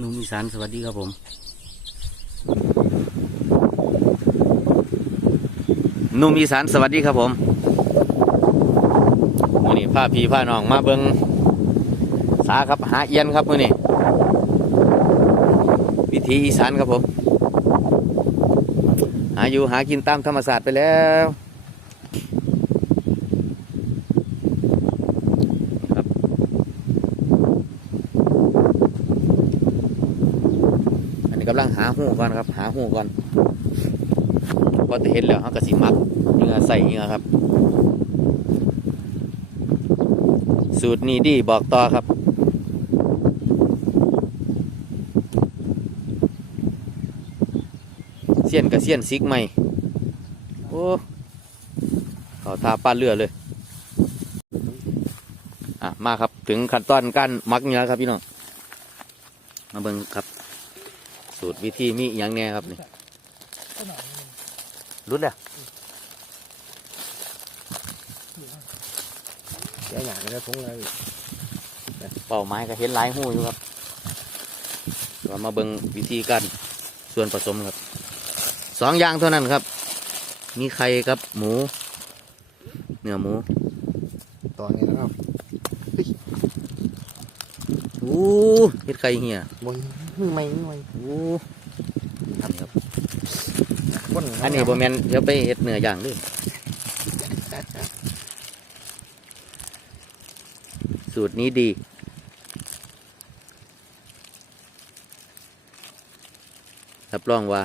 นุ่มอีสานสวัสดีครับผม นุ่มอีสานสวัสดีครับผมมื่อนี้พาพี่พาน้องมาเบิงสาครับหาเอียนครับมื่อนี้วิถีอีสานครับผม หาอยู่หากินตามธรรมศาสตร์ไปแล้วครับ อั นี้กำลังหาหูก่อนครับ หาหูก่อนพอจะเห็นแล้วเขากระสีมักเนื้อใส่เนื้อครับ สูตรนี้ดีบอกต่อครับเสี้ยนกับเสี้ยนซิกใหม่โอ้เขาทาป้าเรือเลยอะมาครับถึงขั้นตอนการมักเนื้อครับพี่น้องมาเบิ่งครับ สูตรวิธีมีอหย่างแน่ครับนี่รุดแล้วแกอยากจะทงเลยเป่าไม้ก็เห็นหลายหูอยู่ครับเรามาเบิ่งวิธีการส่วนผสมครับสองอย่างเท่านั้นครับ มีไข่กับหมู เนื้อหมูตอนนี้นะครับ อู้เฮ็ดไข่เหี่ยบนมือไม่มือไม่อู้ครับนี่ครับบนอันนี้บ่แม่นเดี๋ยวไปเฮ็ดเนื้อย่างเด้วยสูตรนี้ดีรับรองว่า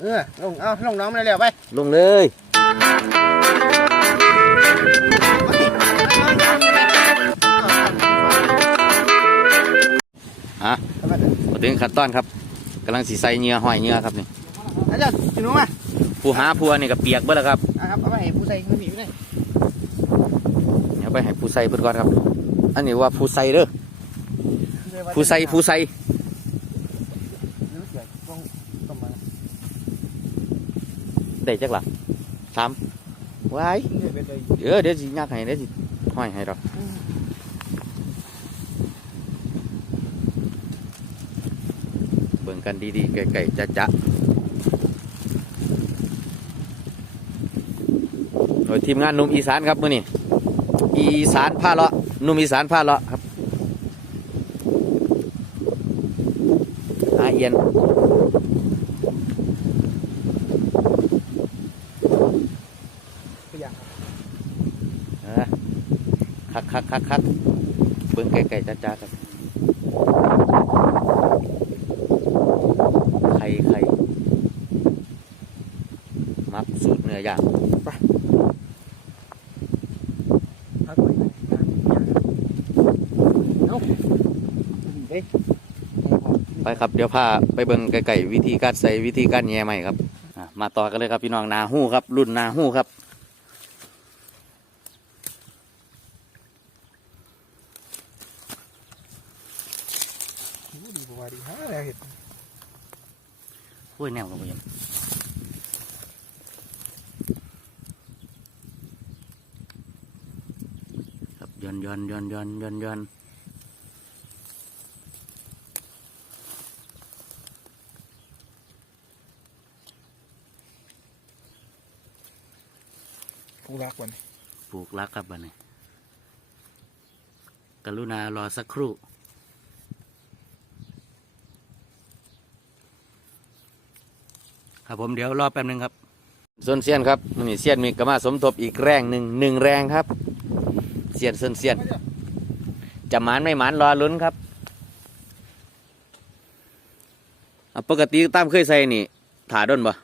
เออ ลง เอาลงน้องมาเร็วไป ลงเลย อะมาถึงขั้นตอนครับกำลังสีใส่เหงื่อห้อยเหงื่อครับนี่อาจารย์พี่น้องมาผู้หาผู้อันนี่ก็เปียกเบิดแล้วครับอะครับเอาไปให้ผู้ใส่เงินหนีไปเลยเดี๋ยวไปให้ผู้ใส่เพิ่นก่อนครับ อันนี้ว่าผู้ใส่เด้อผู้ใส่ผู้ใส่ได้จักหลักสามว้ายเดี๋ยวเดี๋ยวสิยากให้เดี๋ยวสิห้อยให้ดอกเบิ่ งกันดีๆ ไก่ๆจะๆโดยทีมงานนุ่มอีสานครับมื้อนี้อีสานผ้าเลาะหนุ่มอีสานผ้าเลาะครับอาเอียนคักคักคักคักเบิ้งไก่ไก่จ้าจ้าครับไข่ไข่มัก สูตรเนื้อย่างพักไว้นะเอาเฮ้ยไปครับเดี๋ยวพาไปเบิ่งไก่ๆวิธีการใส่วิธีการแย่ใหม่ครับอะมาต่อกันเลยครับพี่น้องนาหู้ครับ รุ่นนาหู้ครับดีกว่าดีฮะแล้วเห็นห้วยแนวครับผมครับ ย้อนย้อนย้อนย้อนย้อนย้อนผู้รักวันปลูกรักครับบันนี้กรุณารอสักครู่ ครับผมเดี๋ยวรอแป๊บหนึงครับ ส่วนเซียนครับมันนี่เซียนมีกระมาสมทบอีกแรงหนึ่งหนึ่งแรงครับ เซียนเส้นเซียนจะหมานไม่หมานรอลุ้นครับปกติตามเคยใส่นี่ถาด้นบ่บ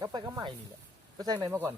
ก็ไปก็ใหม่นี่แหละก็แซงไหนมาก่อน